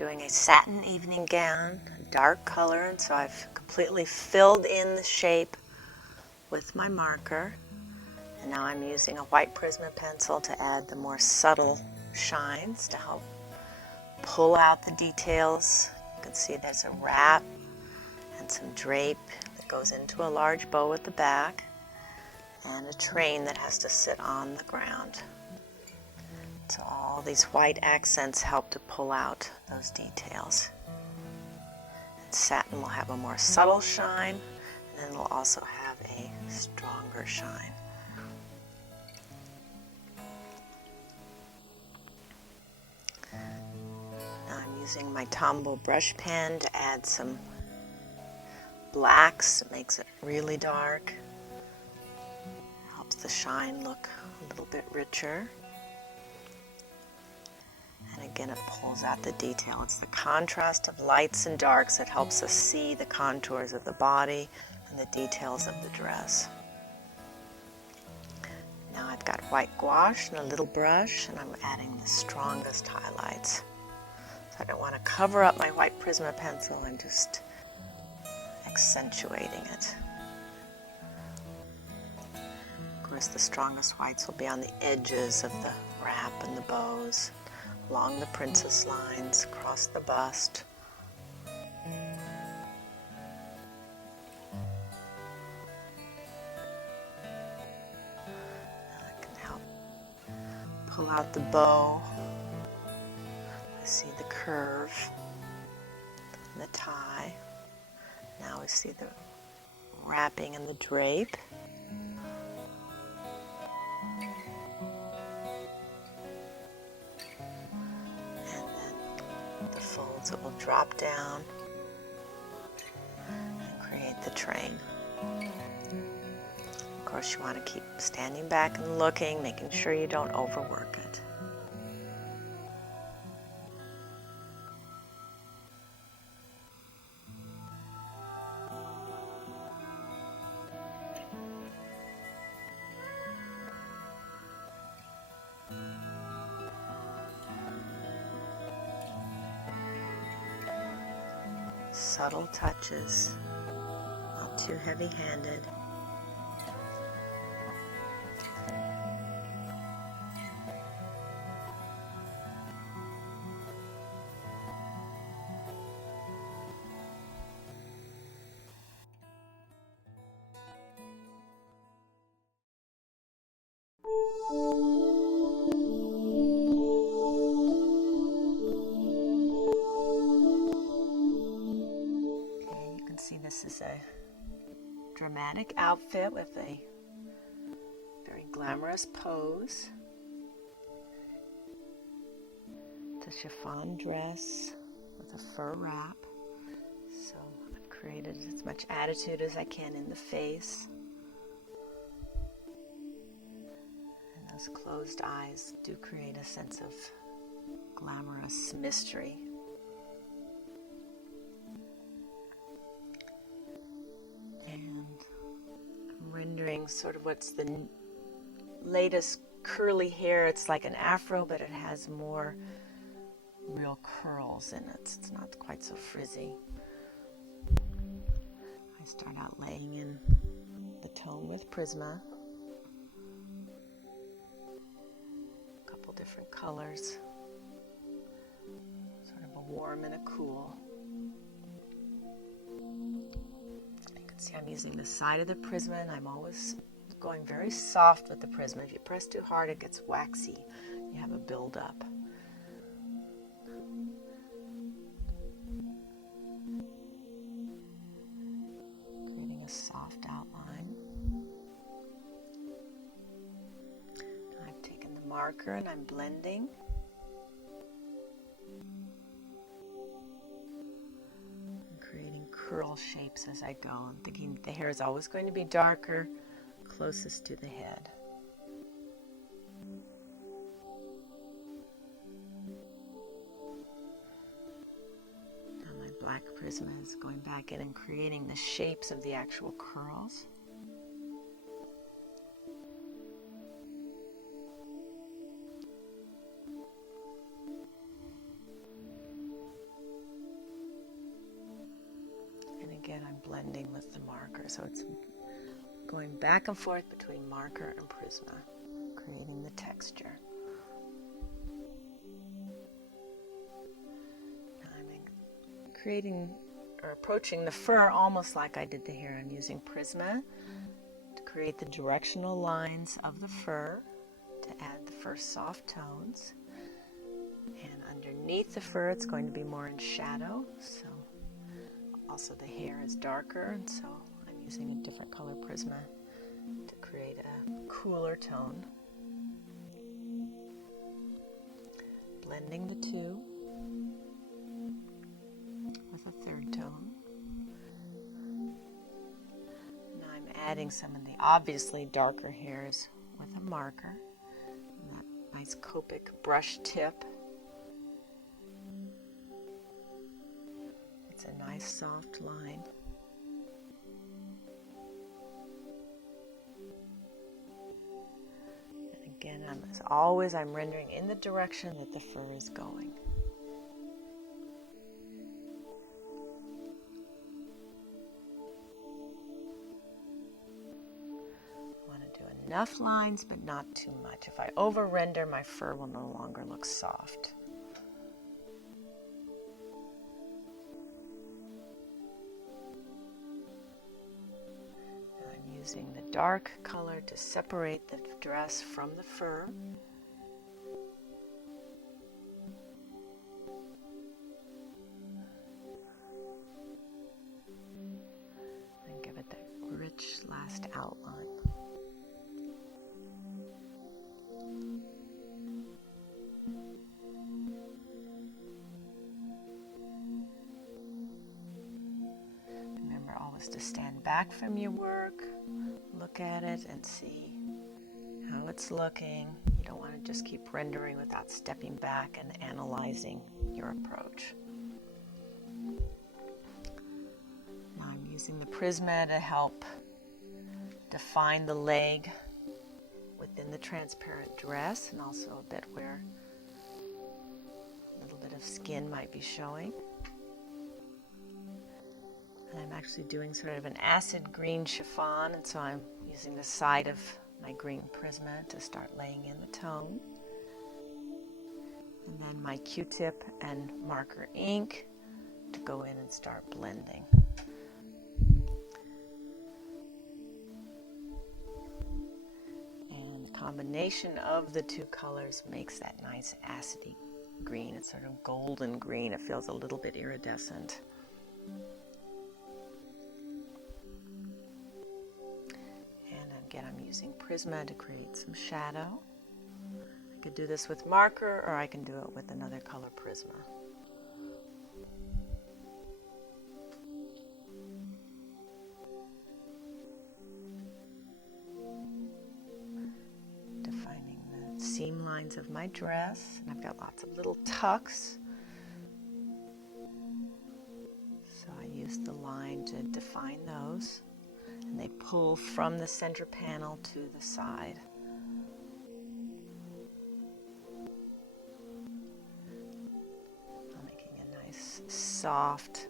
doing a satin evening gown, a dark color, and so I've completely filled in the shape with my marker. And now I'm using a white Prisma pencil to add the more subtle shines to help pull out the details. You can see there's a wrap and some drape that goes into a large bow at the back, and a train that has to sit on the ground. So all these white accents help to pull out those details. And satin will have a more subtle shine, and then it'll also have a stronger shine. Now I'm using my Tombow brush pen to add some blacks. It makes it really dark. Helps the shine look a little bit richer. And again, it pulls out the detail. It's the contrast of lights and darks that helps us see the contours of the body and the details of the dress. Now I've got white gouache and a little brush, and I'm adding the strongest highlights. So I don't want to cover up my white Prisma pencil, I'm just accentuating it. Of course, the strongest whites will be on the edges of the wrap and the bows, along the princess lines, across the bust. I can help pull out the bow. I see the curve and the tie. Now we see the wrapping and the drape. Folds that will drop down and create the train. Of course, you want to keep standing back and looking, making sure you don't overwork it. Subtle touches, not too heavy-handed. This is a dramatic outfit with a very glamorous pose. It's a chiffon dress with a fur wrap. So I've created as much attitude as I can in the face. And those closed eyes do create a sense of glamorous mystery. Rendering sort of what's the latest curly hair. It's like an afro, but it has more real curls in it. It's not quite so frizzy. I start out laying in the tone with Prisma. A couple different colors. Sort of a warm and a cool. See, I'm using the side of the Prisma, and I'm always going very soft with the Prisma. If you press too hard, it gets waxy. You have a buildup. Creating a soft outline. I've taken the marker and I'm blending. Curl shapes as I go. I'm thinking the hair is always going to be darker, closest to the head. Now my black Prisma is going back in and creating the shapes of the actual curls. again, I'm blending with the marker. So it's going back and forth between marker and Prisma, creating the texture. I'm creating or approaching the fur almost like I did the hair. I'm using Prisma to create the directional lines of the fur to add the first soft tones. And underneath the fur, it's going to be more in shadow. So also the hair is darker, and so I'm using a different color Prisma to create a cooler tone. Blending the two with a third tone. Now I'm adding some of the obviously darker hairs with a marker. And that nice Copic brush tip. It's a nice soft line. And again, as always, I'm rendering in the direction that the fur is going. I want to do enough lines, but not too much. If I over render, my fur will no longer look soft. Using the dark color to separate the dress from the fur. And give it that rich last outline. Remember always to stand back from your work. Look at it and see how it's looking. You don't want to just keep rendering without stepping back and analyzing your approach. Now I'm using the Prisma to help define the leg within the transparent dress, and also a bit where a little bit of skin might be showing. And I'm actually doing sort of an acid green chiffon, and so I'm using the side of my green Prisma to start laying in the tone. And then my Q-tip and marker ink to go in and start blending. And the combination of the two colors makes that nice acidy green. It's sort of golden green. It feels a little bit iridescent. Again, I'm using Prisma to create some shadow. I could do this with marker, or I can do it with another color Prisma. Defining the seam lines of my dress, and I've got lots of little tucks. So I use the line to define those. And they pull from the center panel to the side. I'm making a nice soft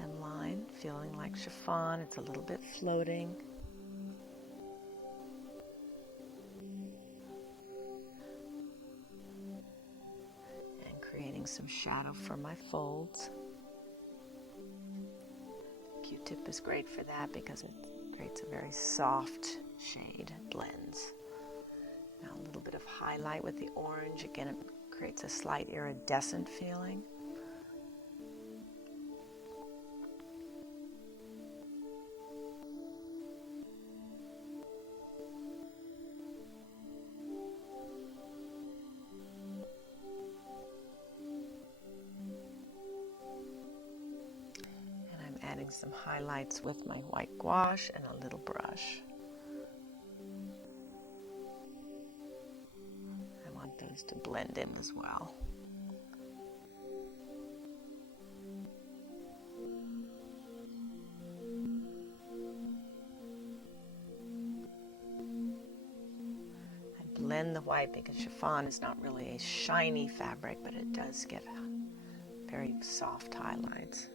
hemline, feeling like chiffon. It's a little bit floating. And creating some shadow for my folds. Q-tip is great for that because it creates a very soft shade. It blends. Now a little bit of highlight with the orange. Again, it creates a slight iridescent feeling. Adding some highlights with my white gouache and a little brush. I want those to blend in as well. I blend the white because chiffon is not really a shiny fabric, but it does get very soft highlights.